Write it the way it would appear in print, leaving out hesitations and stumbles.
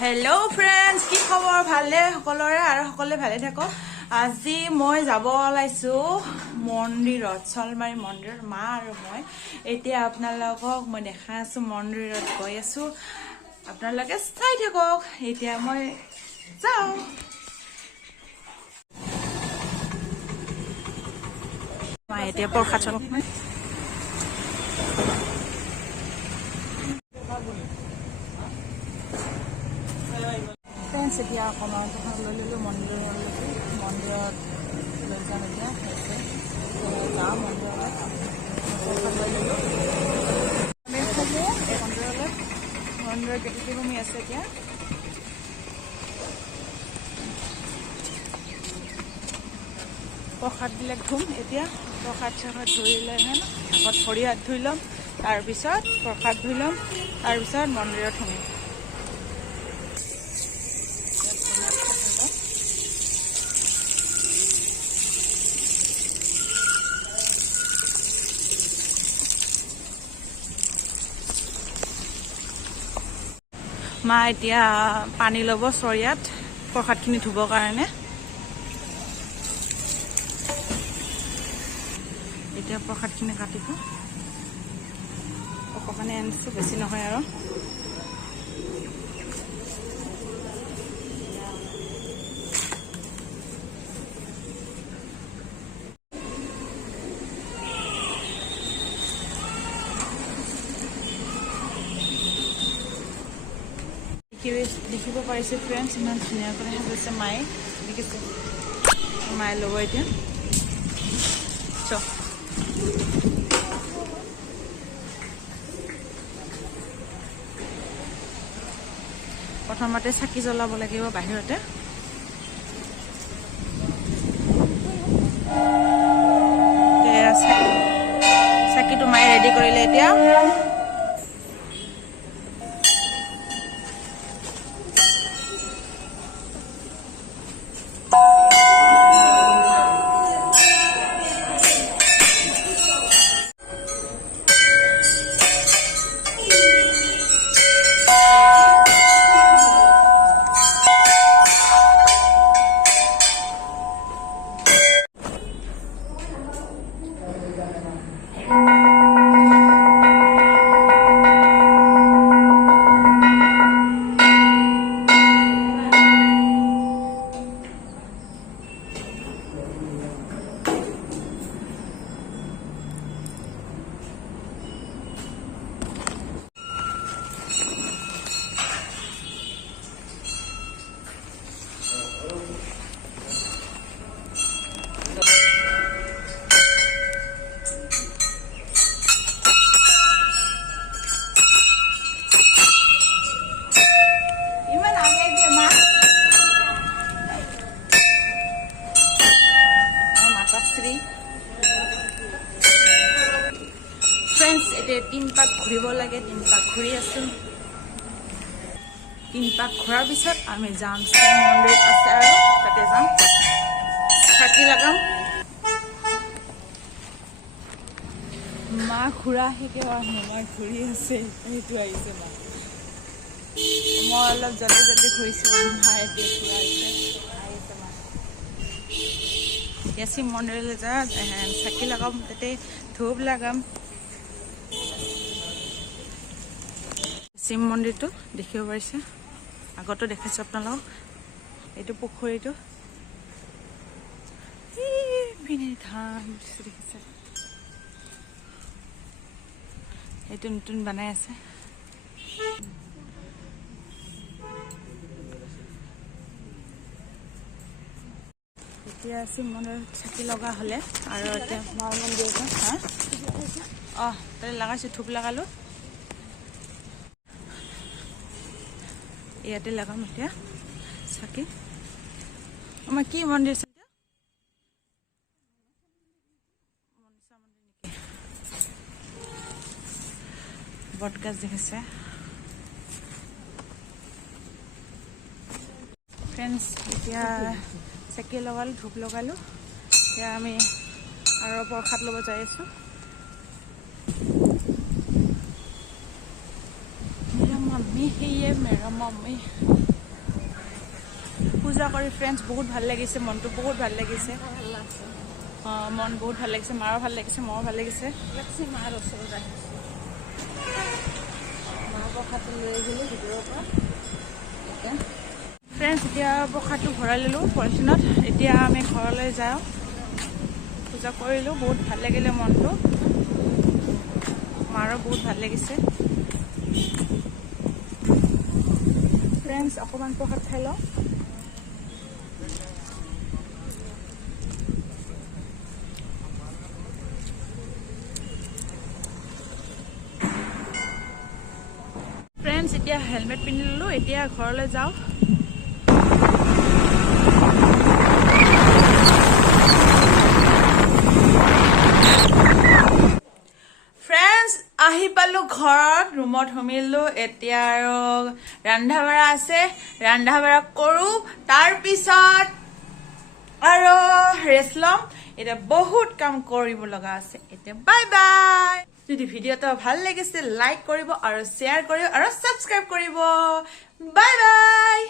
hello friends কি খবৰ ভালে সকলোৰে আৰু সকলে ভালে থাকো আজি মই যাব ওলাইছো মন্দিৰত চলমাৰী মন্দিৰত মা আৰু মই এতিয়া আপোনালোকক মই দেখা আছো মন্দিৰত গৈ আছো আপোনালোকে চাই থাকক এতিয়া মই যাও মই এতিয়া প্ৰসাদ চলক ফ্ৰেন্স এতিয়া অকণমান কথা লৈ ল'লোঁ মন্দিৰত লৈ যাম এতিয়া যাওঁ মন্দিৰলৈ লৈ ল'লোঁ মন্দিৰৰ কেতিয়া কমি আছে এতিয়া প্ৰসাদবিলাক ধুম এতিয়া প্ৰসাদ চসাদ ধুই লৈ আগত ভৰি হাত ধুই ল'ম তাৰপিছত প্ৰসাদ ধুই ল'ম তাৰপিছত মন্দিৰত সোমাম মা এতিয়া পানী ল'ব চৰিয়াত প্ৰসাদখিনি ধুবৰ কাৰণে এতিয়া প্ৰসাদখিনি কাটিব অকণমানে আনিছোঁ বেছি নহয় আৰু দেখিব পাৰিছে ফ্ৰেন্ডছ ইমান ধুনীয়াকৈ সাজিছে মায়ে দেখিছে মায়ে ল'ব এতিয়া প্ৰথমতে চাকি জ্বলাব লাগিব বাহিৰতে চাকিটো মায়ে ৰেডি কৰিলে এতিয়া ফ্ৰেন্ডছ এতিয়া 3 পাক ঘূৰিব লাগে 3 পাক ঘূৰি আছো 3 পাক ঘূৰাৰ পিছত আমি যাম মন্দিৰত আছে আৰু তাতে যাম চাকি লগাম মা ঘূৰা শিকে মই ঘূৰি আছে সেইটো আহিছে মা মই অলপ জলদি জলদি ঘূৰিছো মা এতিয়া ঘূৰাইছে মা এতিয়া শিৱ মন্দিৰলৈ যাম চাকি লগাম তাতে ধূপ লগাম শিৱ মন্দিৰটো দেখিব পাৰিছে আগতো দেখাইছোঁ আপোনালোকক এইটো পুখুৰীটো ধান দেখিছে এইটো নতুন বনাই আছে এতিয়া শিৱ মন্দিৰত চাকি লগা হ'লে আৰু এতিয়া মাৰ মন্দিৰত তাতে লগাইছোঁ ধূপ লগালোঁ ইয়াতে লগাম এতিয়া চাকি আমাৰ কি মন্দিৰ আছে বটগাছ দেখিছে ফ্ৰেন্ডছ এতিয়া চাকি লগালোঁ ধূপ লগালোঁ এতিয়া আমি আৰু প্ৰসাদ ল'ব যাই আছোঁ मेरा मम्मी है ये मेरा मम्मी পূজা কৰি ফ্ৰেণ্ডছ বহুত ভাল লাগিছে মনটো বহুত ভাল লাগিছে মন বহুত ভাল লাগিছে মাৰো ভাল লাগিছে মোৰো ভাল লাগিছে মাৰ ওচৰত আহিছে মা প্ৰসাদটো লৈ গ'লো ভিতৰৰ পৰা ফ্ৰেণ্ডছ এতিয়া প্ৰসাদটো ভৰাই ল'লোঁ পলিথিনত এতিয়া আমি ঘৰলৈ যাওঁ পূজা কৰিলোঁ বহুত ভাল লাগিলে মনটো মাৰো বহুত ভাল লাগিছে ফ্ৰেণ্ডছ অকণমান প্ৰসাদ খাই লওঁ ফ্ৰেণ্ডছ এতিয়া হেলমেট পিন্ধি ল'লোঁ এতিয়া ঘৰলৈ যাওঁ ফ্ৰেণ্ডছ আহি পালোঁ ঘৰত ৰুমত সোমিলোঁ এতিয়া আৰু ৰন্ধা বঢ়া আছে ৰন্ধা বঢ়া কৰোঁ তাৰপিছত আৰু ৰেষ্ট ল'ম এতিয়া বহুত কাম কৰিব লগা আছে এতিয়া বাই বাই যদি ভিডিঅ'টো ভাল লাগিছে লাইক কৰিব আৰু শ্বেয়াৰ কৰিব আৰু ছাবস্ক্ৰাইব কৰিব বাই বাই